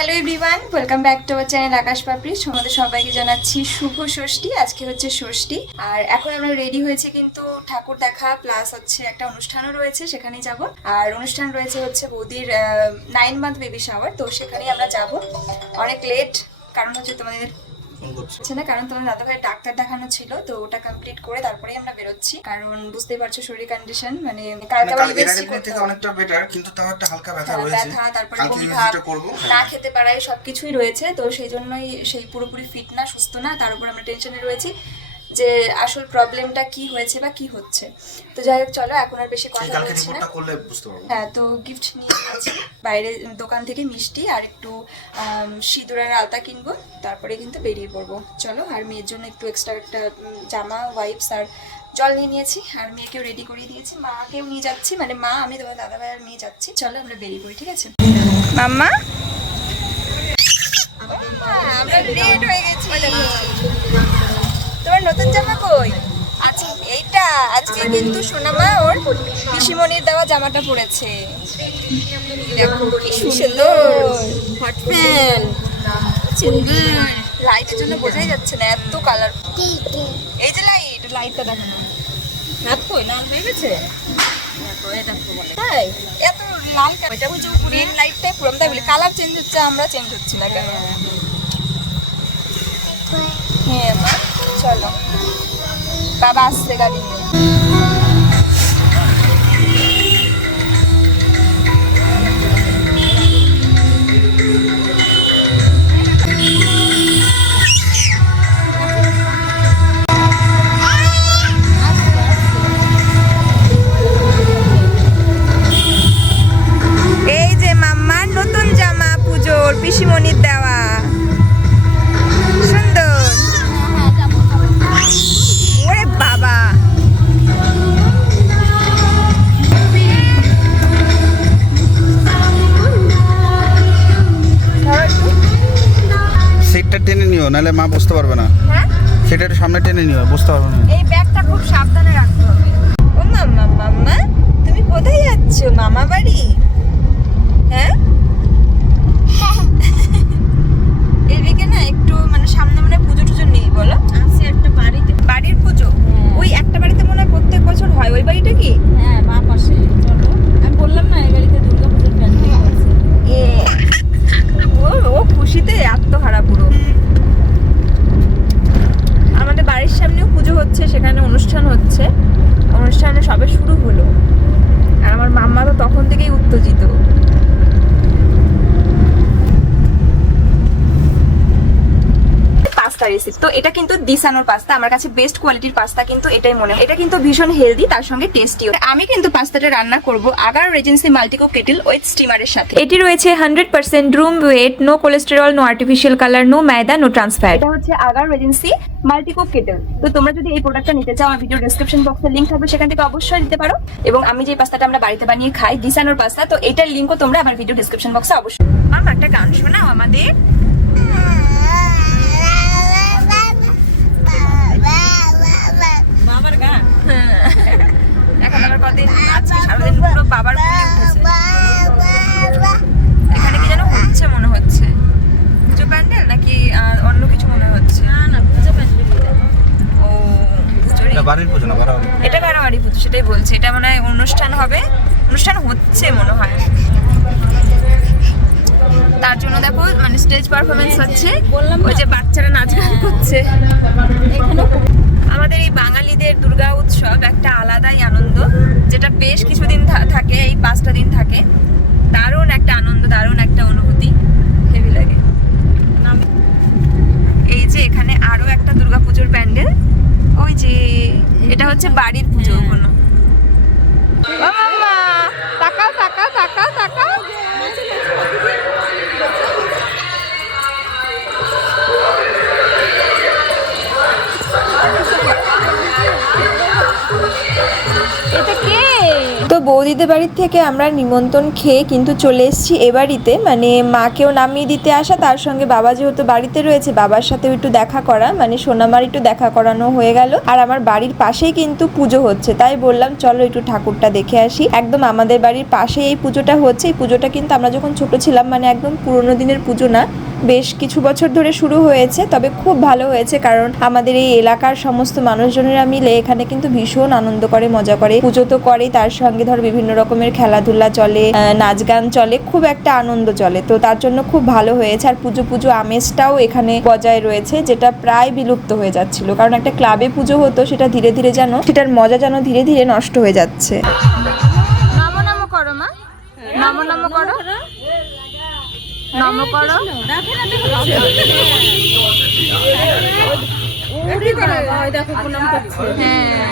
Hello everyone welcome back to our channel Akash Papri তোমাদের সবাইকে জানাচ্ছি শুভ ষষ্ঠী। আজকে হচ্ছে ষষ্ঠী। আর এখন আমরা রেডি হয়েছে কিন্তু ঠাকুর দেখা প্লাস হচ্ছে একটা অনুষ্ঠানও রয়েছে, সেখানেই যাব। আর অনুষ্ঠান রয়েছে হচ্ছে বৌদির নাইন মান্থ বেবি শাওয়ার তো সেখানেই আমরা যাব। অনেক লেট কারণ হচ্ছে তোমাদের ফোন করছে? না কারণ তোমার দাদা ভাই ডাক্তার দেখানো ছিল তো ওটা কমপ্লিট করে তারপরেই আমরা বেরোচ্ছি। কারণ বুঝতেই পারছ শরীর কন্ডিশন মানে কালকে আবার থেকে অনেকটা বেটার কিন্তু তাও একটা হালকা ব্যথা হ্যাঁ, রয়েছে। ব্যথা তারপরে করব না খেতে পারায় সবকিছুই রয়েছে তো সেই জন্যই সেই পুরোপুরি ফিট না সুস্থ না তার উপর আমরা টেনশনে রয়েছি। যে আসল প্রবলেমটা কি হয়েছে বা কি হচ্ছে। তো যাই হোক চলো এখন আর বেশি কথা বলছি না। রিপোর্টটা করলে বুঝতে পারব। হ্যাঁ তো গিফট নিয়ে নিয়েছি বাইরে দোকান থেকে মিষ্টি আর একটু সিঁদুরের আলতা কিনবো। তারপরে কিন্তু বেরিয়ে পড়ব। চলো আর মেয়ের জন্য একটু এক্সট্রা একটা জামা ওয়াইপস আর জল নিয়ে নিয়েছি। আর মেয়েকেও রেডি করিয়ে দিয়েছি। মাকেও নিয়ে যাচ্ছি। মানে মা আমি তোমার দাদা ভাই আর মেয়ে যাচ্ছি। চলো আমরা বেরিয়ে পড়ি ঠিক আছে? মাম্মা? আমরা রেড হয়ে গেছি। তোমার নতুন জামা কই? আচ্ছা এইটা আজকে কিন্তু সোনামা ওর পিসিমণির দেওয়া জামাটা পরেছে। দেখো কি সুন্দর। হট প্যান্ট সুন্দর। লাইটের জন্য বোঝাই যাচ্ছে না এত কালার এই যে লাইট লাইটটা কই? লাল হয়ে গেছে? তাই? এত লাল কেন এটা বুঝো গ্রিন লাইটটাই পুরো তাই বলি কালার চেঞ্জ হচ্ছে আমরা চেঞ্জ হচ্ছি না কেন? হ্যাঁ মা। চলো বাবা আসছে গাড়ি নিয়ে নাহলে মা বুঝতে পারবে না। হ্যাঁ? সেটা একটু সামনে টেনে নিও বুঝতে পারবে না। এই ব্যাগটা খুব সাবধানে রাখতে হবে ও মাম্মা মাম্মা তুমি কোথায় যাচ্ছ মামা বাড়ি হ্যাঁ এদিকে না একটু মানে সামনে মানে পুজো টুজো নেই বলো আছে একটা বাড়িতে বাড়ির পুজো ওই একটা বাড়িতে মনে হয় প্রত্যেক বছর হয় ওই বাড়িটা কি হ্যাঁ বা পাশে চলো আমি বললাম না এই গাড়িতে দুর্গা পুজোর প্যান্ডেল আছে এ ও ও খুশিতে আত্মহারা পুরো আমাদের বাড়ির সামনেও পুজো হচ্ছে সেখানে অনুষ্ঠান হচ্ছে অনুষ্ঠানে সবে শুরু হলো আর আমার মাম্মা তো তখন থেকেই উত্তেজিত পাস্তা রেসিপি তো এটা পাস্তা আমার কাছে বেস্ট কোয়ালিটির পাস্তা কিন্তু এটাই মনে হয়। এটা কিন্তু ভীষণ হেলদি তার সঙ্গে টেস্টিও আমি কিন্তু পাস্তাটা রান্না করব আগার রেজেন্সি মাল্টিকো কেটেল উইথ স্টিমারের সাথে। এটি রয়েছে hundred percent whole wheat no cholesterol no artificial colour no maida no trans fat এটা হচ্ছে আগার রেজেন্সি মাল্টিকো কেটেল তো তোমরা যদি এই প্রোডাক্টটা নিতে চাও আমার ভিডিও ডেসক্রিপশন বক্সে লিংক থাকবে সেখান থেকে অবশ্যই নিতে পারো। এবং আমি যে পাস্তাটা আমরা বাড়িতে বানিয়ে খাই দিসানোর পাস্তা তো এটার লিঙ্কও তোমরা আমার ভিডিও ডেসক্রিপশন বক্সে অবশ্যই মামা একটা গান শোনাও আমাদের। বাবার গান? এখন আবার কদিন আজকে সারাদিন পুরো বাবার উঠেছে এখানে কি যেন হচ্ছে মনে হচ্ছে? পুজো প্যান্ডেল নাকি অন্য কিছু মনে হচ্ছে? না না পুজো প্যান্ডেল ও এটা বাড়ির পুজো বাড়াবাড়ি পুজো সেটাই বলছে। এটা মনে হয় অনুষ্ঠান হবে। অনুষ্ঠান হচ্ছে মনে হয়। তার জন্য দেখো মানে স্টেজ পারফরমেন্স হচ্ছে। বললাম ওই যে বাচ্চারা নাচ গান করছে। এখানে আমাদের এই বাঙালিদের দুর্গা উৎসব একটা আলাদাই আনন্দ যেটা বেশ কিছুদিন থাকে এই পাঁচটা দিন থাকে। দারুণ একটা আনন্দ দারুণ একটা অনুভূতি হেভি লাগে। এই যে এখানে আরও একটা দুর্গা পুজোর প্যান্ডেল। ওই যে এটা হচ্ছে বাড়ির পুজো কোনো মাম্মা তাকাও তাকাও তাকাও তো বৌদিদের বাড়ির থেকে আমরা নিমন্ত্রণ খেয়ে কিন্তু চলে এসেছি এ বাড়িতে। মানে মাকেও নামিয়ে দিতে আসা, তার সঙ্গে বাবা যেহেতু বাড়িতে রয়েছে, বাবার সাথেও একটু দেখা করা মানে সোনামার একটু দেখা করানো হয়ে গেল। আর আমার বাড়ির পাশেই কিন্তু পুজো হচ্ছে, তাই বললাম চলো একটু ঠাকুরটা দেখে আসি। একদম আমাদের বাড়ির পাশেই এই পুজোটা হচ্ছে, এই পুজোটা কিন্তু আমরা যখন ছোট ছিলাম মানে একদম পুরোনো দিনের পুজো না বেশ কিছু বছর ধরে শুরু হয়েছে, তবে খুব ভালো হয়েছে কারণ আমাদের এই এলাকার সমস্ত মানুষজনেরা মিলে এখানে কিন্তু ভীষণ আনন্দ করে, মজা করে। পুজো তো করেই, তার সঙ্গে ধর বিভিন্ন রকমের খেলাধুলা চলে নাচ গান চলে, খুব একটা আনন্দ চলে। তো তার জন্য খুব ভালো হয়েছে, আর পুজো পুজো আমেজটাও এখানে বজায় রয়েছে, যেটা প্রায় বিলুপ্ত হয়ে যাচ্ছিল। কারণ একটা ক্লাবে পুজো হতো, সেটা ধীরে ধীরে যেন, সেটার মজা যেন ধীরে ধীরে নষ্ট হয়ে যাচ্ছে। নমো নমো করো মা। নমো নমো করো। নমো করো। হ্যাঁ।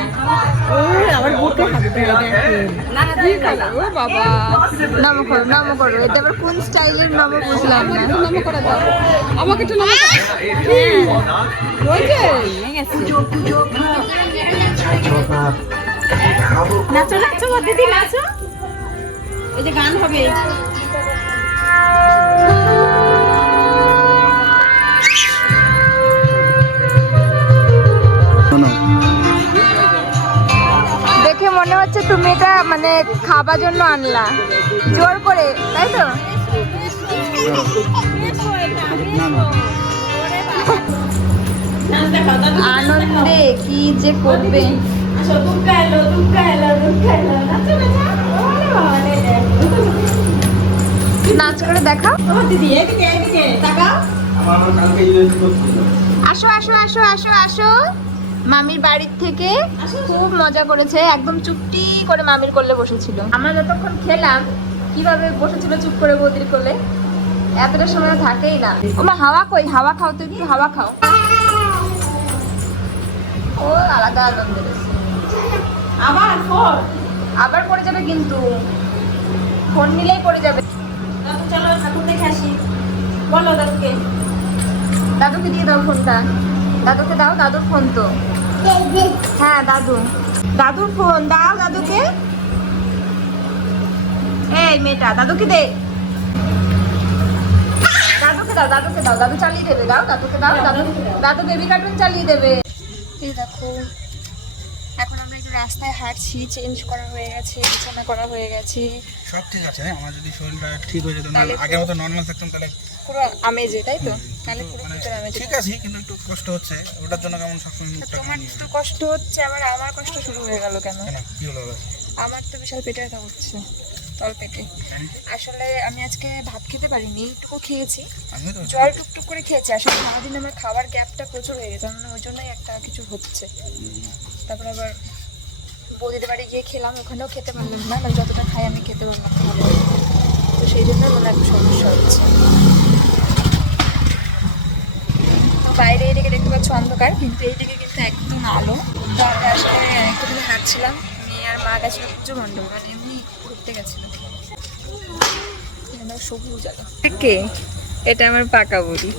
নম করো নম করো এটা আবার কোন স্টাইলের নম বুঝলাম না নম করে দাও। আমাকে একটু নম করে দাও। কি? ওই যে, নিয়ে গেছে। নাচো নাচো দিদি নাচো এই যে গান হবে দেখে মনে হচ্ছে তুমি এটা মানে খাবার জন্য আনলা জোর করে তাই তো আনন্দে কি যে করবে নাচ করে দেখা দিদি এদিকে এদিকে কালকে ইউএস করছিল আসো আসো আসো আসো আসো। মামির বাড়ির থেকে খুব মজা করেছে একদম চুপটি করে মামির কোলে বসেছিল। আমরা যতক্ষণ খেলাম কীভাবে বসেছিল চুপ করে বৌদির কোলে? এতটা সময় থাকেই না। ওমা হাওয়া কই? হাওয়া খাও তো একটু হাওয়া খাও। ও আলাদা আনন্দ আবার আবার পড়ে যাবে কিন্তু। ফোন নিলেই পড়ে যাবে। বলো দাদুকে। দাদুকে দিয়ে দাও ফোনটা। দাদুকে দাও দাদুর ফোন তো। হ্যাঁ দাদু। দাদুর ফোন দাও দাদুকে। এই মেয়েটা দাদুকে দে। দাদুকে দাও দাদুকে দাও। দাদু চালিয়ে দেবে দাও দাদুকে দাও দাদু দাদু বেবি কার্টুন চালিয়ে দেবে। দেখো রাস্তায় হাঁটছি চেঞ্জ করা হয়ে গেছে বিছানা করা হয়ে গেছে। সব ঠিক আছে হ্যাঁ, আমার যদি শরীরটা ঠিক হয়ে যেত আগের মতো নর্মাল থাকতাম তাহলে পুরো আমেজে তাই তো? তাহলে পুরো মানে আমেজে। ঠিক আছে কিন্তু একটু কষ্ট হচ্ছে ওটার জন্য কেমন সবসময় তোমার তো কষ্ট হচ্ছে আবার আমার কষ্ট শুরু হয়ে গেল কেন? কেন? কি হলো আমার তো বিশাল পেটে ব্যথা করছে তল পেটে আসলে আমি আজকে ভাত খেতে পারিনি এইটুকু খেয়েছি। জল টুকটুক করে খেয়েছি আসলে সারাদিন আমার খাবার গ্যাপটা প্রচুর হয়ে গেছে মানে ওই জন্যই একটা কিছু হচ্ছে। তারপর আবার বৌদিদের বাড়ি গিয়ে খেলাম, ওখানেও খেতে পারলাম না মানে যতটা খাই আমি খেতে পারলাম না তো সেই জন্য মনে একটু সমস্যা হচ্ছে। বাইরে এদিকে দেখতে পাচ্ছ অন্ধকার, কিন্তু এইদিকে কিন্তু একদম আলো। তো আমরা আসলে একটুখানি হাঁটছিলাম, মেয়ে আর মা গেছিল পুজো মণ্ডপ মানে এমনি ঘুরতে গেছিল। সবুজ কে? এটা আমার পাকা বড়ি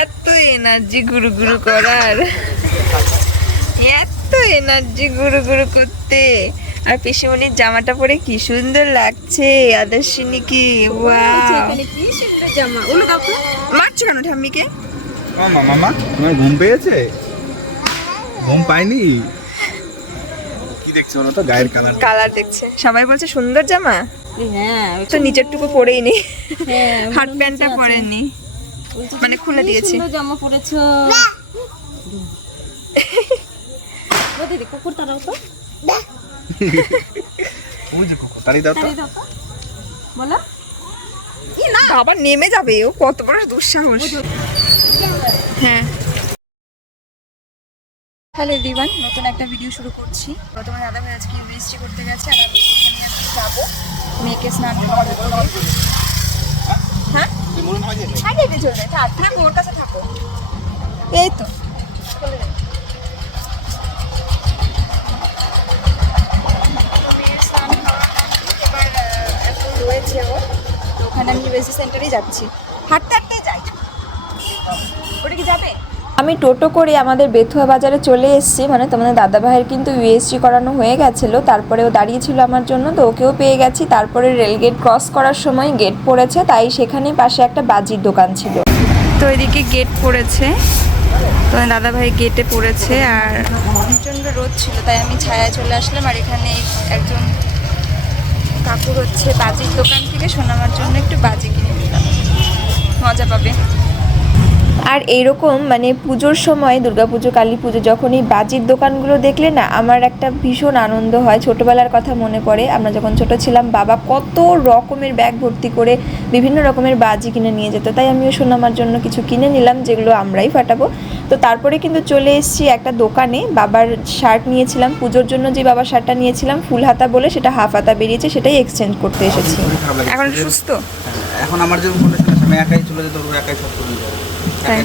এত এনার্জি গুরু গুরু করার। এত এনার্জি গুরু গুরু করতে। আর পিসিমণির জামাটা পরে কি সুন্দর লাগছে আদর্শিনী কি কি সুন্দর জামা। ওলো কাকু মারছো কেন ঠাম্মিকে? মামা মামা তোমার ঘুম পেয়েছে? ঘুম পাইনি কি দেখছ বলো তো গায়ের কালার কালার দেখছে। সবাই বলছে সুন্দর জামা? হ্যাঁ তো নিচের টুকু পরেই নি হ্যাঁ, হাট প্যান্টটা পরেনি। মানে খুলে দিয়েছি। সুন্দর জামা পরেছো। দিদি কুকুর তারাও তো ওই যে কুকুর তাড়ি দাও তো তাড়ি দাও তো বলো আবার নেমে যাবে ও কত বড় দুঃসাহস হ্যাঁ হ্যালো এভরিওয়ান নতুন একটা ভিডিও শুরু করছি। প্রথমে দাদা ভাই আজকে রেজিস্ট্রি করতে গেছে আর আমি এখানে আজকে যাব। মেয়েকে স্নান করাবো হ্যাঁ? হ্যাঁ চলে থাক। ওর কাছে থাকো। এই তো। চলে যাই। তো মেয়ের স্নান করানো এবার আহ, এখন রয়েছে ও। তো ওখানে আমি ইউএসজি সেন্টারেই যাচ্ছি। হাঁটতে হাঁটতে যাই। ওটা কি যাবে? আমি টোটো করে আমাদের বেথুয়া বাজারে চলে এসেছি। মানে তোমাদের দাদা ভাইয়ের কিন্তু ইউএসজি করানো হয়ে গেছিল। তারপরে ও দাঁড়িয়েছিল আমার জন্য তো ওকেও পেয়ে গেছি। তারপরে রেলগেট ক্রস করার সময় গেট পড়েছে তাই সেখানে পাশে একটা বাজির দোকান ছিল। তো এদিকে গেট পড়েছে। তো দাদা ভাই গেটে পড়েছে আর প্রচণ্ড রোদ ছিল তাই আমি ছায়া চলে আসলাম। আর এখানে একজন কাকুর হচ্ছে বাজির দোকান থেকে শোনাবার জন্য একটু বাজি কিনে নিলাম। মজা পাবে। আর এইরকম মানে পুজোর সময় দুর্গাপুজো কালী পুজো যখন এই বাজির দোকানগুলো দেখলে না আমার একটা ভীষণ আনন্দ হয়। ছোটোবেলার কথা মনে পড়ে আমরা যখন ছোট ছিলাম বাবা কত রকমের ব্যাগ ভর্তি করে বিভিন্ন রকমের বাজি কিনে নিয়ে যেত। তাই আমিও সোনামার জন্য কিছু কিনে নিলাম যেগুলো আমরাই ফাটাবো। তো তারপরে কিন্তু চলে এসেছি একটা দোকানে বাবার শার্ট নিয়েছিলাম। পুজোর জন্য যে বাবার শার্টটা নিয়েছিলাম ফুল হাতা বলে সেটা হাফ হাতা বেরিয়েছে সেটাই এক্সচেঞ্জ করতে এসেছি। এখন সুস্থ? এখন আমার আমি একাই চলে যেতে একাই সব করে তাই?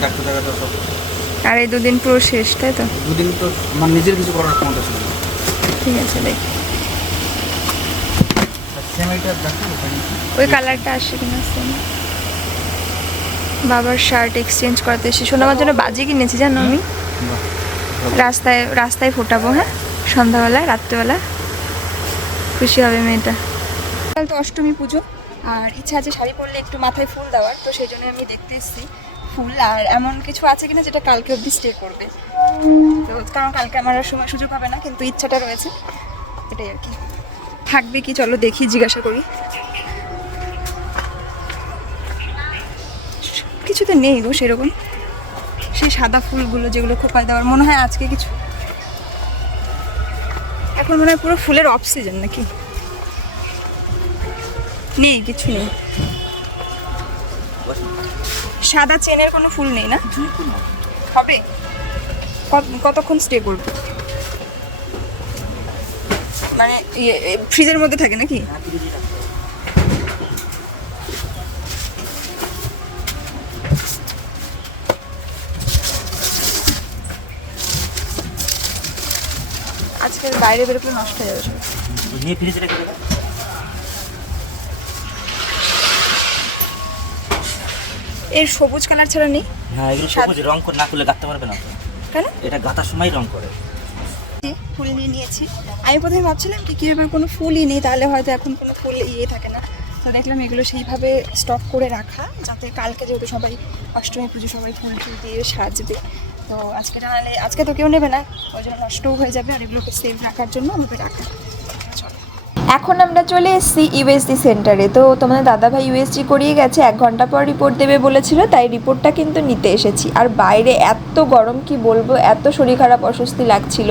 আর এই দুদিন পুরো শেষ তাই তো? দুদিন তো আমার নিজের কিছু করার ক্ষমতা ছিল ঠিক আছে দেখি। ওই কালারটা আসে কিনা বাবার শার্ট এক্সচেঞ্জ করতে এসে শোনাবার জন্য বাজি কিনেছি জানো আমি? রাস্তায় রাস্তায় ফোটাবো হ্যাঁ? সন্ধ্যাবেলা রাত্রেবেলা। খুশি হবে মেয়েটা। কাল তো অষ্টমী পুজো। আর ইচ্ছা আছে শাড়ি পরলে একটু মাথায় ফুল দেওয়ার, তো সেই জন্য আমি দেখতে এসেছি ফুল। আর এমন কিছু আছে কিনা যেটা কালকে অবধি স্টে করবে। তো কারণ কালকে আমার আর সময় সুযোগ হবে না, কিন্তু ইচ্ছাটা রয়েছে। এটাই আর কি। থাকবে কি, চলো দেখি, জিজ্ঞাসা করি। কিছুতে নেই গো সেরকম। সেই সাদা ফুলগুলো যেগুলো খোপায় দেওয়ার, মনে হয় আজকে কিছু। এখন মনে হয় পুরো ফুলের অফ সিজন নাকি? নেই, কিছু নেই। সাদা চেনের কোনো ফুল নেই না? হবে। কত- কতক্ষণ স্টে করবে? মানে ইয়ে ফ্রিজের মধ্যে থাকে নাকি? আজকাল বাইরে বেরোলে নষ্ট হয়ে যাবে নিয়ে ফ্রিজে রেখে এর সবুজ কালার ছাড়া নেই। হ্যাঁ এগুলো সবুজ রং করে না করলে গাঁথতে পারবে না কেন? এটা গাঁথার সময় রং করে। ফুল নিয়ে নিয়েছি। আমি প্রথমে ভাবছিলাম কি কীভাবে কোনো ফুলই নেই তাহলে হয়তো এখন কোনো ফুল ইয়ে থাকে না। তো দেখলাম এগুলো সেইভাবে স্টক করে রাখা যাতে কালকে যেহেতু সবাই অষ্টমী পুজো সবাই ফুল টুল দিয়ে সাজবে। তো আজকে জানালে আজকে তো কেউ নেবে না ওই জন্য নষ্টও হয়ে যাবে আর এগুলোকে সেভ রাখার জন্য আমাকে রাখা। এখন আমরা চলে এসেছি ইউএসডি সেন্টারে তো তোমাদের দাদাভাই ইউএসডি করিয়ে গেছে, এক ঘণ্টা পর রিপোর্ট দেবে বলেছিল, তাই রিপোর্টটা কিন্তু নিতে এসেছি। আর বাইরে এত গরম, কি বলব, এত শরীর খারাপ, অস্বস্তি লাগছিল।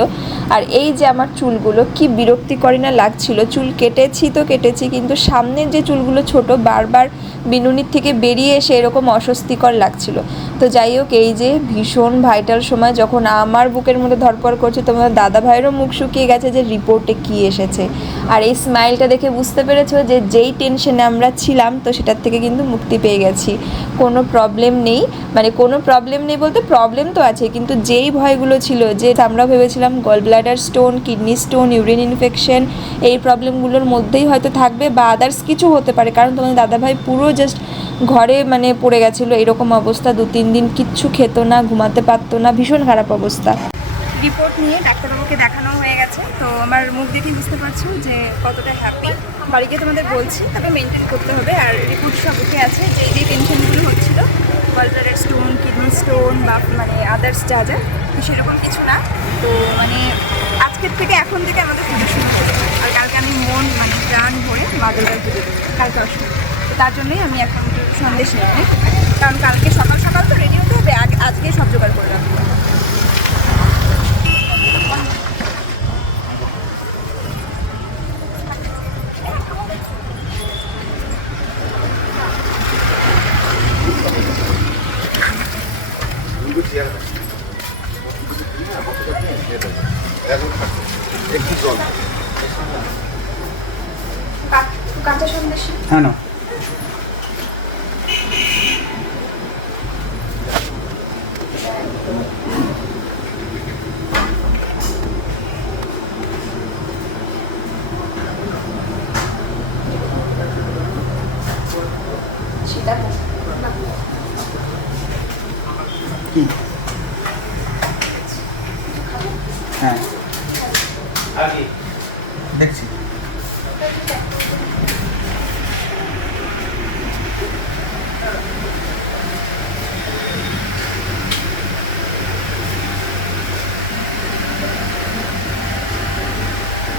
আর এই যে আমার চুলগুলো, কি বিরক্তিকরই না লাগছিল। চুল কেটেছি তো কেটেছি, কিন্তু সামনের যে চুলগুলো ছোট, বারবার বিনুনির থেকে বেরিয়ে এসে এরকম অস্বস্তিকর লাগছিল। তো যাই হোক, এই যে ভীষণ ভাইটাল সময়, যখন আমার বুকের মধ্যে ধরপড় করছে তোমাদের দাদা ভাইয়েরও মুখ শুকিয়ে গেছে যে রিপোর্টে কি এসেছে। আর এই স্মাইলটা দেখে বুঝতে পেরেছ যে যেই টেনশনে আমরা ছিলাম, তো সেটার থেকে কিন্তু মুক্তি পেয়ে গেছি। কোনো প্রবলেম নেই। মানে কোনো প্রবলেম নেই বলতে প্রবলেম তো আছে, কিন্তু যেই ভয়গুলো ছিল, যে আমরা ভেবেছিলাম gall bladder stone kidney stone urine infection এই প্রবলেমগুলোর মধ্যেই হয়তো থাকবে বা আদার্স কিছু হতে পারে। কারণ তোমাদের দাদাভাই পুরো জাস্ট ঘরে মানে পড়ে গেছিল, এরকম অবস্থা দু তিন দিন কিচ্ছু খেত না, ঘুমাতে পারতো না, ভীষণ খারাপ অবস্থা। রিপোর্ট নিয়ে ডাক্তারবাবুকে দেখানো হয়ে গেছে। তো আমার মুখ দেখে বুঝতে পারছ যে কতটা হ্যাপি বাড়ি গিয়ে তোমাদের বলছি, তবে মেনটেন করতে হবে। আর রিপোর্ট সব উঠে আছে যে যে টেনশনগুলো হচ্ছিল বালজারের স্টোন কিডনি স্টোন বা মানে আদার্স যা যা, তো সেরকম কিছু না। তো মানে আজকের থেকে এখন থেকে আমাদের পুজো শুরু হবে। আর কালকে আমি মন মানে প্রাণ ভরে মা দুর্গার দেবো। কালকে অসুবিধা তার জন্যই আমি এখন সন্দেশ নিই। কারণ কালকে সকাল সকাল তো রেডি হতে হবে আজকে সব জোগাড় করে রাখব একটু জল কা- কাঁচা সন্দেশ হ্যাঁ না সেটা কি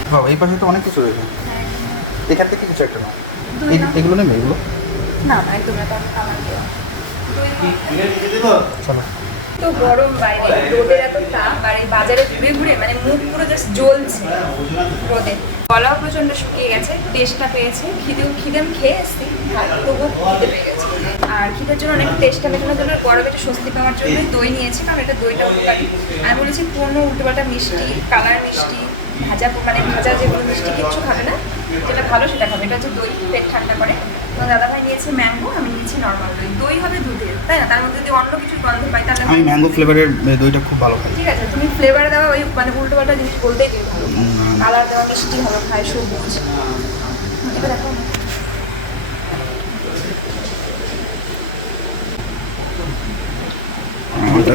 বাবা এই পাশে তো অনেক কিছু রয়েছে। এখান থেকে কিছু একটা না এগুলো নেবে এগুলো? না একদম। চলো। তো গরম বাইরে রোদের এত তাপ আর এই বাজারে ঘুরে ঘুরে মানে মুখ পুরো জাস্ট জ্বলছে রোদে। গলাও প্রচণ্ড শুকিয়ে গেছে টেস্টটা পেয়েছে। খিদেও খেয়ে এসেছি তবুও খিদে পেয়ে গেছে। আর খিদের জন্য অনেক টেস্টটা মেটানোর জন্য গরমে একটু স্বস্তি পাওয়ার জন্য দই নিয়েছি কারণ এটা দইটা উপকারী। আমি বলেছি কোনো উল্টোপাল্টা মিষ্টি কালার মিষ্টি ভাজা মানে ভাজা যেগুলো মিষ্টি কিচ্ছু খাবে না যেটা ভালো সেটা খাবে। এটা হচ্ছে দই পেট ঠান্ডা করে। তো দাদাভাই নিয়েছে ম্যাঙ্গো আমি নিয়েছি নর্মাল দই। দই হবে দুধের তাই না? তার মধ্যে যদি অন্য কিছু গন্ধ পাই তাহলে আমি ম্যাঙ্গো ফ্লেভারের দইটা খুব ভালো খাই। ঠিক আছে তুমি ফ্লেভার দেওয়া ওই মানে উল্টো পাল্টা জিনিস বলতেই দিও ভালো। কালার দেওয়া মিষ্টি ভালো খায় সবুজ। দেখো।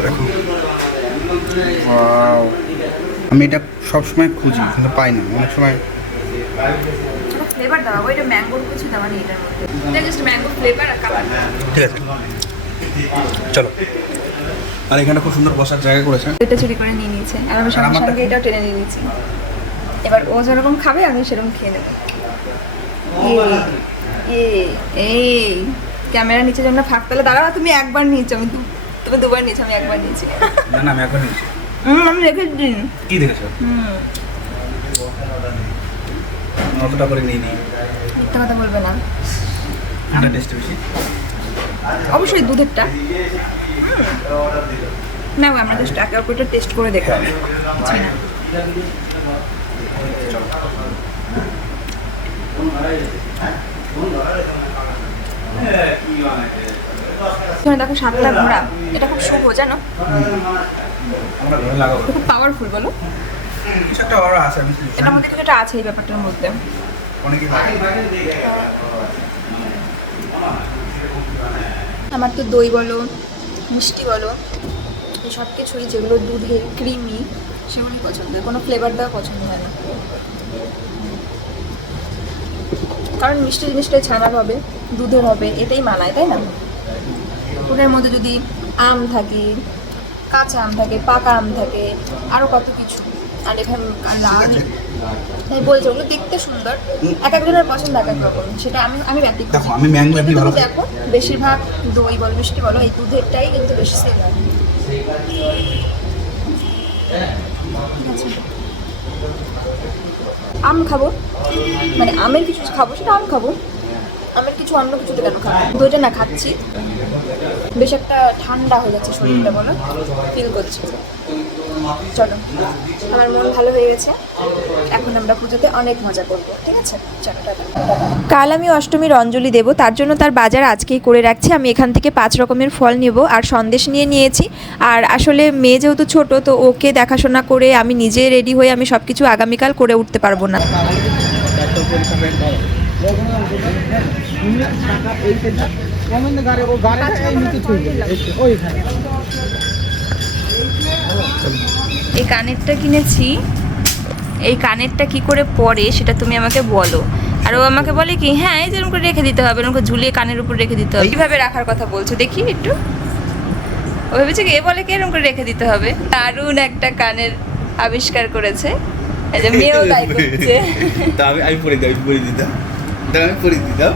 দেখো। Wow. আমি এটা সবসময় খুঁজি কিন্তু পাই না। অনেক সময় ফ্লেভার দেওয়া ওইটা ম্যাঙ্গোর কিছু দেওয়া নেই এটার মধ্যে। এটা জাস্ট ম্যাঙ্গো ফ্লেভার আর কালার ঠিক আছে। চলো। আর এখানে খুব সুন্দর বসার জায়গা করেছে। এটা চুরি করে নিয়ে নিয়েছে। আর আমি সঙ্গে সঙ্গে এটাও টেনে নিয়ে নিয়েছি। এবার ও যেরকম খাবে আমি সেরকম খেয়ে নেব। এই ক্যামেরা নিচে জন্য ফাঁক তাহলে দাঁড়াও তুমি একবার নিয়েছো আমি তুমি দুবার নিয়েছো আমি একবার নিয়েছি। না না আমি এখন নিয়েছি। আমি রেখেছি কি দেখেছ? হুম। অতটা করে নিয়ে নিই। মিথ্যা কথা বলবে না। এটা টেস্ট বেশি? অবশ্যই দুধেরটা। না আমরা জাস্ট একে অপরটা টেস্ট করে দেখলাম কিছুই না। এখানে দেখো সাতটা ঘোড়া। এটা খুব শুভ, জানো? খুব পাওয়ারফুল বলো। এটার মধ্যে কিছু একটা আছে এই ব্যাপারটার মধ্যে। আমার তো দই বলো, মিষ্টি বলো সব কিছুই যেগুলো দুধের ক্রিমি সেগুলি পছন্দ কোনো ফ্লেভার দেওয়া পছন্দ হয় না। কারণ মিষ্টি জিনিসটাই ছানার হবে, দুধের হবে, এটাই মানায়, তাই না? ওটার মধ্যে যদি আম থাকে কাঁচা আম থাকে পাকা আম থাকে আরও কত কিছু। আর এখানে লাল তাই বলছে ওগুলো দেখতে সুন্দর। এক একজনের পছন্দ এক এক রকম। সেটা আমি আমি ব্যক্তিগত দেখো আমি ম্যাঙ্গো এমনি ভালো দেখো বেশিরভাগ দই বলো মিষ্টি বলো এই দুধেরটাই কিন্তু বেশি সেল হয়। আচ্ছা। আম খাব। মানে আমের কিছু খাব সেটা আম খাব। আমের কিছু অন্য কিছুতে কেন খাব? দইটা না, খাচ্ছি। বেশ একটা ঠান্ডা হয়ে যাচ্ছে শরীরটা, বলো। ফিল করছি। চলো, আমার মন ভালো হয়ে গেছে। এখন আমরা পুজোতে অনেক মজা করব, ঠিক আছে? কাল আমি অষ্টমীর অঞ্জলি দেব, তার জন্য তার বাজার আজকেই করে রাখছি। আমি এখান থেকে পাঁচ রকমের ফল নেব আর সন্দেশ নিয়ে নিয়েছি। আর আসলে মেয়ে যেহেতু ছোট, তো ওকে দেখাশোনা করে আমি নিজে রেডি হয়ে আমি সব কিছু আগামীকাল করে উঠতে পারব না। এই কানেরটা কিনেছি। এই কানেরটা কি করে পরে সেটা তুমি আমাকে বলো। আর ও আমাকে বলে কি হ্যাঁ এই যেরকম করে রেখে দিতে হবে, এরকম ঝুলিয়ে কানের উপর রেখে দিতে হবে। কীভাবে রাখার কথা বলছো, দেখি একটু। ও ভেবেছে কি, এ বলে কি এরকম করে রেখে দিতে হবে। দারুণ একটা কানের আবিষ্কার করেছে। মেয়েও তাই করছে। আমি পরে দিই, আমি পরে দিতাম তা আমি পরে দিতাম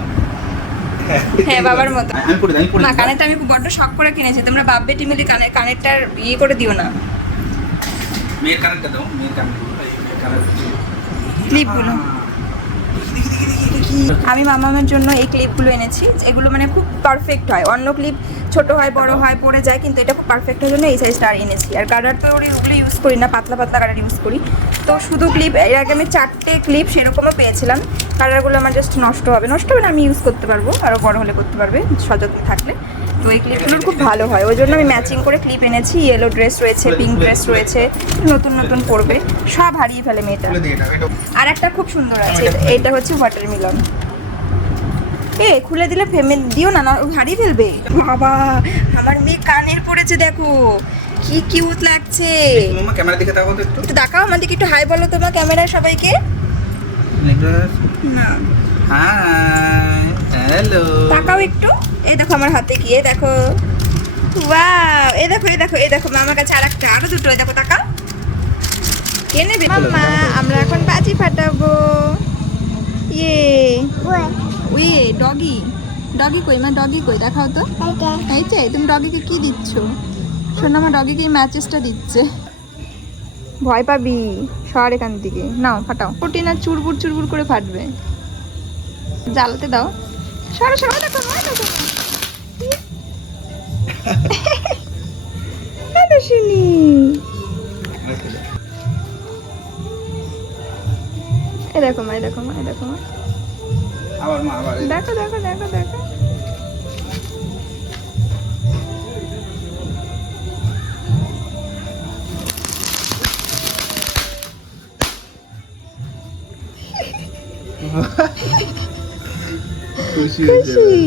হ্যাঁ বাবার মতো। আমি পরে দিই আমি পরে না কানেরটা আমি খুব বড্ড শখ করে কিনেছি। তোমরা বাপ বেটি মিলে কানের কানেরটার ইয়ে করে দিও না। মেয়ের কানেরটা দাও মেয়ের কানের মেয়ের কানের ক্লিপগুলো আমি মামামের জন্য এই ক্লিপগুলো এনেছি। এগুলো মানে খুব পারফেক্ট হয়। অন্য ক্লিপ ছোট হয়, বড় হয়, পড়ে যায়, কিন্তু এটা খুব পারফেক্ট হয় জন্য এই সাইজটা আর এনেছি। আর কালার তো ওগুলো ইউজ করি না, পাতলা পাতলা কালার ইউজ করি। তো শুধু ক্লিপ এর আগে আমি চারটে ক্লিপ সেরকমও পেয়েছিলাম। কালারগুলো আমার জাস্ট নষ্ট হবে। নষ্ট হবে না আমি ইউজ করতে পারব আরও বড় হলে করতে পারবে, সযত্নে থাকলে। তো এই ক্লিপগুলোর খুব ভালো হয়। ওই জন্য আমি ম্যাচিং করে ক্লিপ এনেছি। ইয়েলো ড্রেস রয়েছে পিঙ্ক ড্রেস রয়েছে। নতুন নতুন পরবে। সব হারিয়ে ফেলে মেয়েটা। আর একটা খুব সুন্দর আছে। এটা- হচ্ছে ওয়াটার মিলন এ খুলে দিলে ফেমে দিও না না হারিয়ে ফেলবে। বাবা আমার মেয়ে কানের পড়েছে দেখো। কি কিউট লাগছে। মামা ক্যামেরা দিকে তাকাও তো একটু। একটু দেখাও আমাদেরকে একটু হাই বলো তোমার ক্যামেরায় সবাইকে। না। হাই হ্যালো তাকাও একটু। এই দেখো আমার হাতে কি এই দেখো। ওয়াও এই দেখো এই দেখো এই দেখো মামার কাছে আর একটা আরও দুটো দেখো তাকাও। কে নেবে? মাম্মা আমরা এখন বাজি ফাটাবো। ইয়ে। উয়ে ডগি। ডগি কই? মা ডগি কই? দেখাও তো। এই যে তুমি ডগিকে কি দিচ্ছ? শোনো আমার ডগিকে ম্যাচেসটা দিচ্ছে। ভয় পাবি। সর এখান থেকে। নাও ফাটাও। ফুটি না চুরবুর চুরবুর করে ফাটবে। জ্বালাতে দাও। সরো সরো দেখো নয় দেখো দাদা শুনি এ দেখো মা এ দেখো মা এ দেখো মা আবার মা আবার এই- দেখো দেখো দেখো দেখো খুশি হয়েছে এবার।